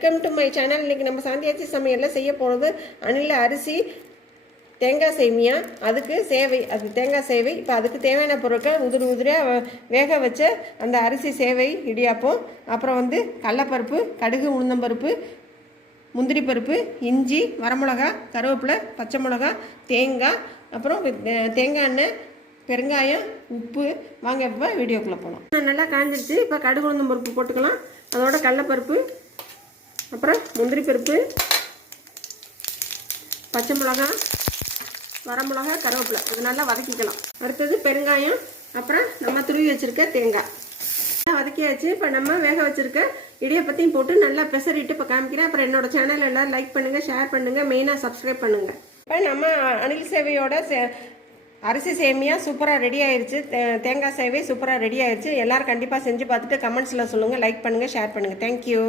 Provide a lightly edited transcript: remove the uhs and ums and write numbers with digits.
Welcome to my channel. இன்றைக்கி நம்ம சாந்தியாச்சி சமையலில் செய்ய போகிறது அணில் அரிசி தேங்காய் சேமியா. அதுக்கு சேவை, அது தேங்காய் சேவை. இப்போ அதுக்கு தேவையான பொருட்கள் உதிரியாக வேக வச்ச அந்த அரிசி சேவை இடியாப்பம், அப்புறம் கடலைப்பருப்பு, கடுகு, உளுந்தம்பருப்பு, முந்திரி பருப்பு, இஞ்சி, வரமிளகா, கருவேப்பிலை, பச்சை மிளகா, தேங்காய், அப்புறம் தேங்காய் எண்ணெய், பெருங்காயம், உப்பு. வாங்க இப்போ வீடியோக்குள்ளே போகலாம். நல்லா காஞ்சிடுச்சு. இப்போ கடுகு, உளுந்தம்பருப்பு போட்டுக்கலாம். அதோட கடலைப்பருப்பு, அப்புறம் முந்திரி பருப்பு, பச்சை மிளகா, வரமிளகா, கருவேப்பிலை. இது நல்லா வதக்கிக்கலாம். அடுத்தது பெருங்காயம், அப்புறம் நம்ம துருவி வச்சுருக்க தேங்காய் வதக்கியாச்சு. இப்போ நம்ம வேக வச்சுருக்க இடியாப்பத்தையும் போட்டு நல்லா பெசரிட்டு இப்போ காமிக்கிறேன். அப்புறம் என்னோடய சேனல் எல்லோரும் லைக் பண்ணுங்கள், ஷேர் பண்ணுங்கள், மெயினாக சப்ஸ்கிரைப் பண்ணுங்கள். இப்போ நம்ம அணில் சேவையோட அரிசி சேமியா சூப்பராக ரெடி ஆயிடுச்சு. தேங்காய் சேவை சூப்பராக ரெடி ஆயிடுச்சு. எல்லோரும் கண்டிப்பாக செஞ்சு பார்த்துட்டு கமெண்ட்ஸில் சொல்லுங்கள், லைக் பண்ணுங்கள், ஷேர் பண்ணுங்கள். தேங்க்யூ.